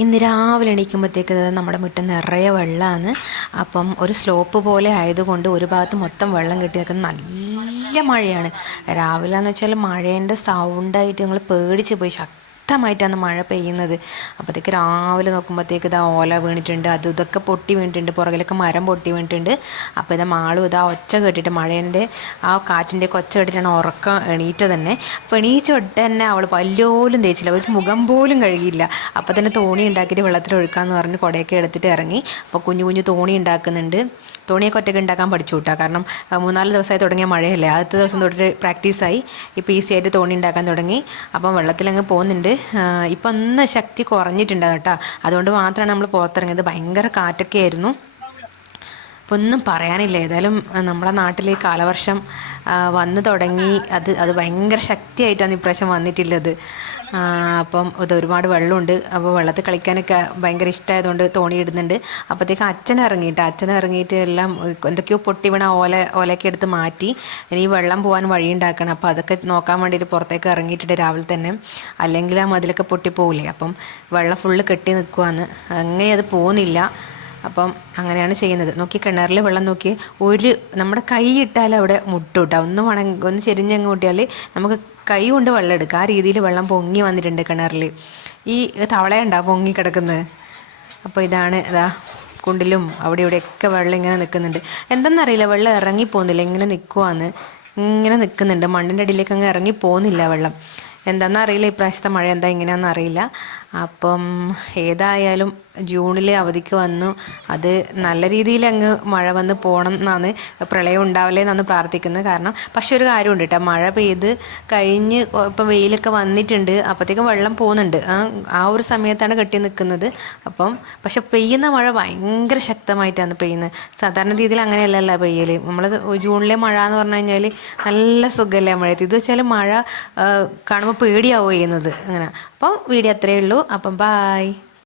ഇന്ന് രാവിലെ എണീക്കുമ്പോഴത്തേക്ക് നമ്മുടെ മുറ്റം നിറയെ വെള്ളമാണ് അപ്പം ഒരു സ്ലോപ്പ് പോലെ ആയതുകൊണ്ട് ഒരു ഭാഗത്ത് മൊത്തം വെള്ളം കെട്ടി നല്ല മഴയാണ്. രാവിലെ എന്ന് വെച്ചാൽ മഴേന്റെ സൗണ്ടായിട്ട് ഞങ്ങൾ പേടിച്ച് പോയി. ശക്തമായിട്ടാണ് മഴ പെയ്യുന്നത്. അപ്പോഴത്തേക്ക് രാവിലെ നോക്കുമ്പോഴത്തേക്ക് ഇതാ ഓല വീണിട്ടുണ്ട് അതും ഇതൊക്കെ പൊട്ടി വീണിട്ടുണ്ട് പുറകിലൊക്കെ മരം പൊട്ടി വീണിട്ടുണ്ട്. അപ്പോൾ ഇതാ മാളും ഇതാ ഒച്ച കേട്ടിട്ട് മഴേന്റെ ആ കാറ്റിന്റെ ഒക്കെ ഒച്ച കേട്ടിട്ടാണ് ഉറക്കം എണീറ്റ തന്നെ. അപ്പോൾ എണീച്ച തന്നെ അവൾ പല്ലോലും തേച്ചില്ല ഒരു മുഖം പോലും കഴുകിയില്ല. അപ്പോൾ തന്നെ തോണി ഉണ്ടാക്കിയിട്ട് വെള്ളത്തിൽ ഒഴുക്കാമെന്ന് പറഞ്ഞ് കുടയൊക്കെ എടുത്തിട്ട് ഇറങ്ങി. അപ്പോൾ കുഞ്ഞു കുഞ്ഞു തോണി ഉണ്ടാക്കുന്നുണ്ട്. തോണിയൊക്കെ ഒറ്റയ്ക്ക് ഉണ്ടാക്കാൻ പഠിച്ചു കൂട്ടാ കാരണം മൂന്നാൽ ദിവസമായി തുടങ്ങിയ മഴയല്ലേ. ആദ്യത്തെ ദിവസം തൊട്ട് പ്രാക്ടീസായി. ഇപ്പോൾ ഈസി ആയിട്ട് തോണി ഉണ്ടാക്കാൻ തുടങ്ങി. അപ്പം വെള്ളത്തിലങ്ങ് പോകുന്നുണ്ട്. ഇപ്പം ഒന്ന് ശക്തി കുറഞ്ഞിട്ടുണ്ട് കേട്ടോ. അതുകൊണ്ട് മാത്രമാണ് നമ്മൾ പുറത്തിറങ്ങിയത്. ഭയങ്കര കാറ്റൊക്കെ ആയിരുന്നു. അപ്പോൾ ഒന്നും പറയാനില്ല. ഏതായാലും നമ്മുടെ നാട്ടിൽ കാലവർഷം വന്നു തുടങ്ങി. അത് അത് ഭയങ്കര ശക്തിയായിട്ടാണ് ഇപ്രാവശ്യം വന്നിട്ടുള്ളത്. അപ്പം ഇത് ഒരുപാട് വെള്ളമുണ്ട്. അപ്പോൾ വെള്ളത്തിൽ കളിക്കാനൊക്കെ ഭയങ്കര ഇഷ്ടമായതുകൊണ്ട് തോണി ഇടുന്നുണ്ട്. അപ്പോഴത്തേക്ക് അച്ഛൻ ഇറങ്ങിയിട്ട് അച്ഛൻ ഇറങ്ങിയിട്ട് എല്ലാം എന്തൊക്കെയോ പൊട്ടി വീണ ഓല ഓലയൊക്കെ എടുത്ത് മാറ്റി ഇനി വെള്ളം പോകാൻ വഴി ഉണ്ടാക്കണം. അപ്പോൾ അതൊക്കെ നോക്കാൻ വേണ്ടിയിട്ട് പുറത്തേക്ക് ഇറങ്ങിയിട്ടുണ്ട് രാവിലെ തന്നെ. അല്ലെങ്കിൽ ആ മതിലൊക്കെ പൊട്ടിപ്പോവില്ലേ അപ്പം വെള്ളം ഫുള്ള് കെട്ടി നിൽക്കുവാന്ന് അങ്ങനെ അത് പോകുന്നില്ല. അപ്പം അങ്ങനെയാണ് ചെയ്യുന്നത്. നോക്കി കിണറിൽ വെള്ളം നോക്കി ഒരു നമ്മുടെ കൈ ഇട്ടാൽ അവിടെ മുട്ടും കേട്ടോ ഒന്ന് വണങ്ങി ഒന്ന് ചെരിഞ്ഞങ്ങ് കൂട്ടിയാൽ നമുക്ക് കൈ കൊണ്ട് വെള്ളം എടുക്കാം. ആ രീതിയിൽ വെള്ളം പൊങ്ങി വന്നിട്ടുണ്ട് കിണറിൽ. ഈ തവളയുണ്ടാ പൊങ്ങി കിടക്കുന്നത്? അപ്പോൾ ഇതാണ് ഇതാ കുണ്ടിലും അവിടെ ഇവിടെയൊക്കെ വെള്ളം ഇങ്ങനെ നിൽക്കുന്നുണ്ട്. എന്തെന്നറിയില്ല വെള്ളം ഇറങ്ങി പോകുന്നില്ല. ഇങ്ങനെ നിൽക്കുവാന്ന് ഇങ്ങനെ നിൽക്കുന്നുണ്ട് മണ്ണിന്റെ അടിയിലേക്ക് അങ്ങ് ഇറങ്ങി പോകുന്നില്ല വെള്ളം. എന്താണെന്ന് അറിയില്ല ഇപ്രാവശ്യത്തെ മഴ എന്താ ഇങ്ങനെയാണെന്ന് അറിയില്ല. അപ്പം ഏതായാലും ജൂണിലെ അവധിക്ക് വന്നു. അത് നല്ല രീതിയിൽ അങ്ങ് മഴ വന്ന് പോകണം എന്നാണ് പ്രളയം ഉണ്ടാവില്ലേ എന്നാണ് പ്രാർത്ഥിക്കുന്നത്. കാരണം പക്ഷെ ഒരു കാര്യമുണ്ട് കേട്ടോ. മഴ പെയ്ത് കഴിഞ്ഞ് ഇപ്പം വെയിലൊക്കെ വന്നിട്ടുണ്ട്. അപ്പോഴത്തേക്കും വെള്ളം പോകുന്നുണ്ട്. ആ ഒരു സമയത്താണ് കെട്ടി നിൽക്കുന്നത്. അപ്പം പക്ഷെ പെയ്യുന്ന മഴ ഭയങ്കര ശക്തമായിട്ടാണ് പെയ്യുന്നത്. സാധാരണ രീതിയിൽ അങ്ങനെയല്ലല്ല പെയ്യൽ നമ്മൾ ജൂണിലെ മഴ എന്ന് പറഞ്ഞു കഴിഞ്ഞാൽ നല്ല സുഖമല്ലേ മഴയത്ത്? ഇത് വെച്ചാൽ മഴ കാണുമ്പോൾ പേടിയാവുക ചെയ്യുന്നത് അങ്ങനെ. അപ്പം വീഡിയോ അത്രയേ ഉള്ളൂ. അപ്പം ബായ്